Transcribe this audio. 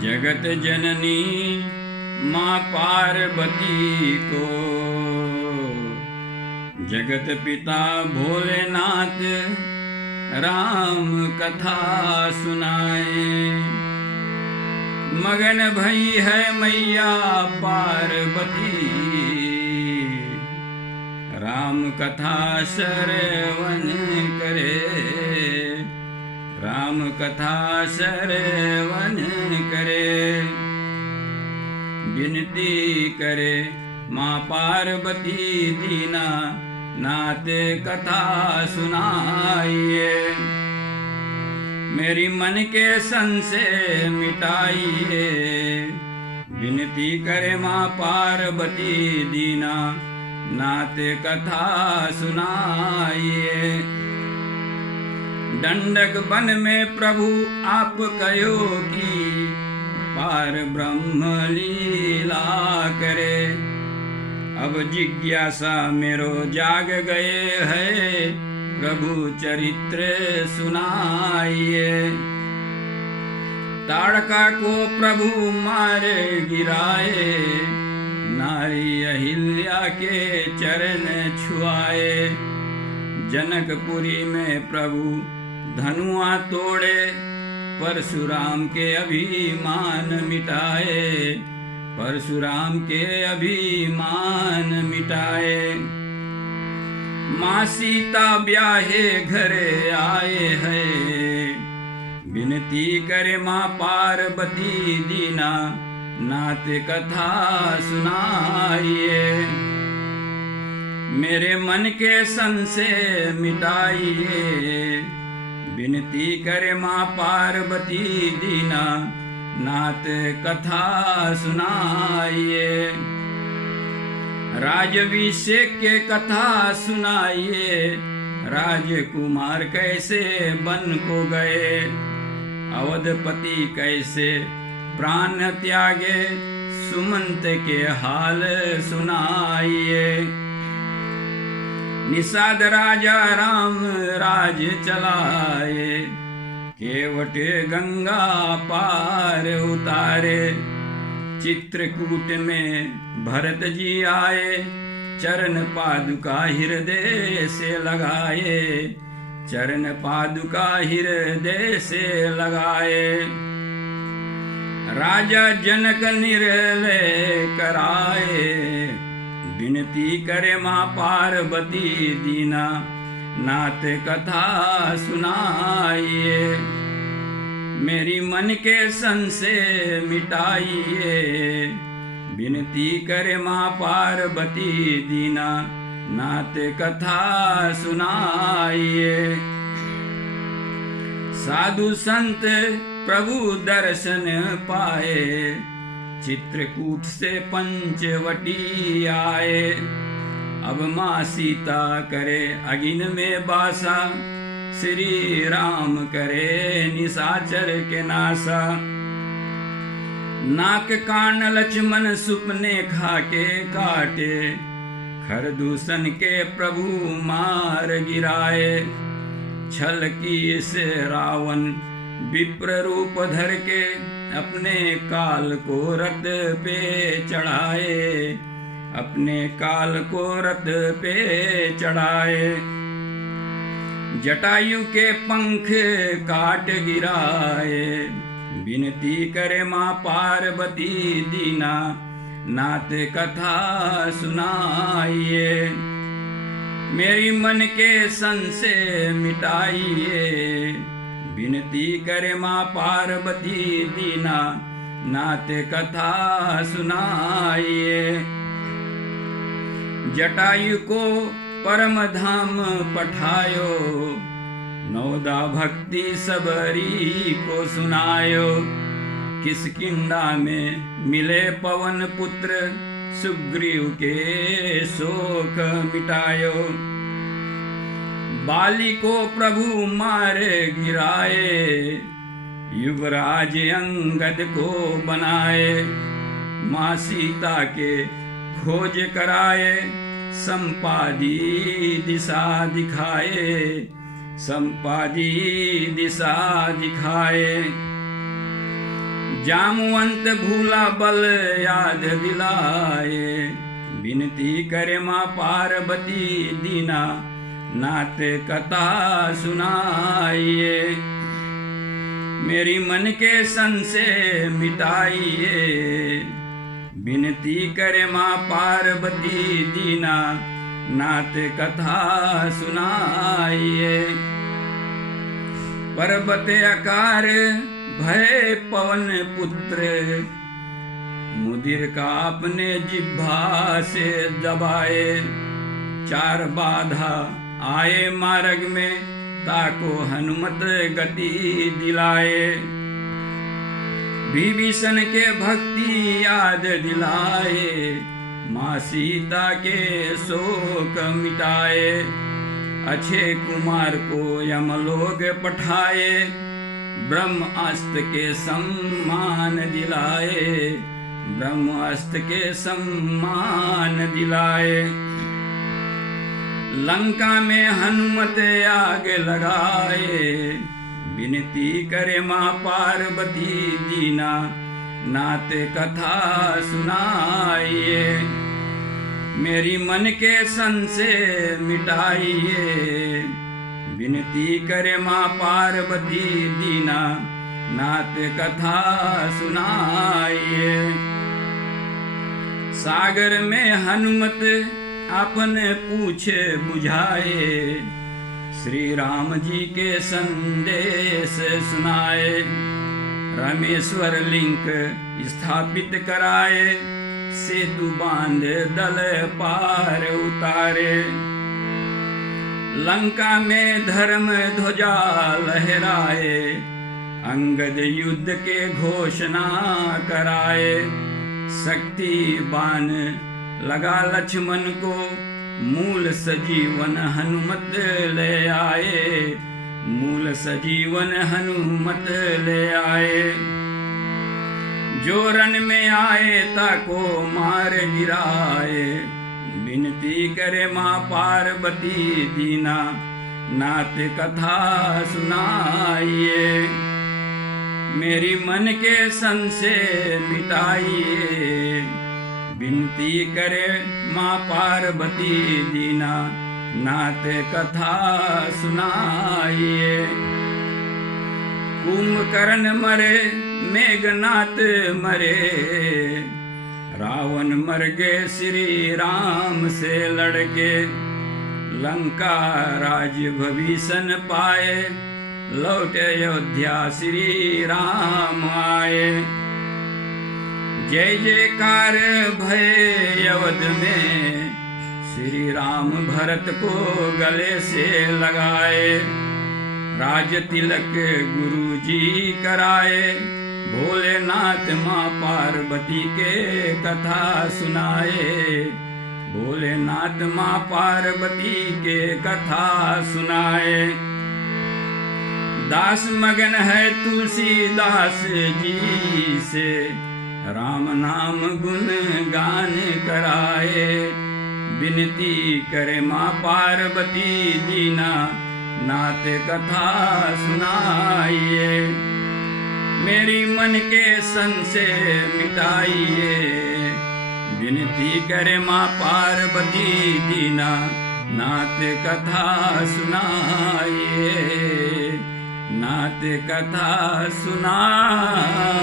जगत जननी माँ पार्वती को जगत पिता भोलेनाथ राम कथा सुनाए। मगन भई है मैया पार्वती राम कथा श्रवण करे, राम कथा श्रवण करे। विनती करे माँ पार्वती दीना नाथ कथा सुनाइए। मेरी मन के संशय मिटाइए। विनती करे माँ पार्वती दीना नाथ कथा सुनाइए। दंडक वन में प्रभु आप कयो की पार ब्रह्म लीला करे। अब जिज्ञासा मेरो जाग गए है, प्रभु चरित्र सुनाइए। ताड़का को प्रभु मारे गिराए, नारी अहिल्या के चरण छुआए। जनकपुरी में प्रभु धनुआ तोड़े, परशुराम के अभिमान मिटाए, परशुराम के अभिमान मिटाए। माँ सीता ब्याहे घरे आए हैं, विनती करे माँ पार्वती दीना नाथ कथा सुनाइए। मेरे मन के संशय मिटाइए। विनती करे माँ पार्वती दीना नाथ कथा सुनाइए। राजभिषेक के कथा सुनाइए, राजकुमार कैसे बन को गए। अवधपति कैसे प्राण त्यागे, सुमंत के हाल सुनाइए। निषाद राजा राम राज चलाए, केवट गंगा पार उतारे। चित्रकूट में भरत जी आए, चरण पादुका हृदय से लगाए, चरण पादुका हृदय से लगाए। राजा जनक निर्लय कराए, विनती करे माँ पार्वती दीना नाथ कथा सुनाइए। मेरी मन के संशय मिटाइए। विनती करे माँ पार्वती दीना नाथ कथा सुनाइए। साधु संत प्रभु दर्शन पाए, चित्रकूट से पंचवटी आए। अब माँ सीता करे अगिन में बासा, श्री राम करे निशाचर के नासा। नाक कान लक्ष्मण सुपने खाके काटे, खरदूषण के प्रभु मार गिराए। छल की से रावण विप्र रूप धर के, अपने काल को रथ पे चढ़ाए, अपने काल को रथ पे चढ़ाए। जटायु के पंख काट गिराए, विनती करे माँ पार्वती दीना नाथ कथा सुनाइए। मेरी मन के संशय मिटाइए। विनती करे माँ पार्वती दीना नाथ कथा सुनाइए। जटायु को परम धाम पठायो, नौदा भक्ति सबरी को सुनायो। किष्किंधा में मिले पवन पुत्र, सुग्रीव के शोक मिटायो। बाली को प्रभु मारे गिराए, युवराज अंगद को बनाए। माँ सीता के खोज कराए, संपादी दिशा दिखाए, संपादी दिशा दिखाए। जामुवंत भूला बल याद दिलाए, विनती करे माँ पार्वती दीना नाथ कथा सुनाइए। मेरी मन के संशय मिटाइए, विनती करे माँ पार्वती दीना नाथ कथा सुनाइए। पर्वत आकार भय पवन पुत्र, मुदिर का अपने जिह्वा से दबाए। चार बाधा आए मार्ग में, ताको हनुमत गति दिलाए। विभीषण के भक्ति याद दिलाए, माँ सीता के शोक मिटाए। अक्षय कुमार को यमलोक पठाए, ब्रह्मास्त्र के सम्मान दिलाए, ब्रह्मास्त्र के सम्मान दिलाए। लंका में हनुमत आग लगाए, विनती करे माँ पार्वती दीना नाथ कथा सुनाइए। मेरी मन के संशय मिटाइए, विनती करे माँ पार्वती दीना नाथ कथा सुनाइए। सागर में हनुमत अपन पूछ बुझाए, श्री राम जी के संदेश सुनाए। रामेश्वर लिंक स्थापित कराए, सेतु बांध दल पार उतारे। लंका में धर्म ध्वजा लहराए, अंगद युद्ध के घोषणा कराए। शक्ति बाण लगा लक्ष्मण को, मूल सजीवन हनुमत ले आए, मूल सजीवन हनुमत ले आए। जो रन में आए ताको मार गिराए, विनती करे माँ पार्वती दीना नाथ कथा सुनाइए। मेरी मन के संशय मिटाइए, विनती करे माँ पार्वती दीना नाथ कथा सुनाइए। कुंभकर्ण मरे मेघनाथ मरे, रावण मर गए श्री राम से लड़के। लंका राज भविष्य पाए, लौटे अयोध्या श्री राम आए। जय जयकार भय अवध में, श्री राम भरत को गले से लगाए। राज तिलक गुरु जी कराए, भोलेनाथ माँ पार्वती के कथा सुनाए, भोलेनाथ माँ पार्वती के कथा सुनाए। दास मगन है तुलसीदास जी से, राम नाम गुण गान कराए। विनती करे माँ पार्वती दीना नाथ कथा सुनाइए। मेरी मन के संशय मिटाइए, विनती करे माँ पार्वती दीना नाथ कथा सुनाइए, नाथ कथा सुनाइए।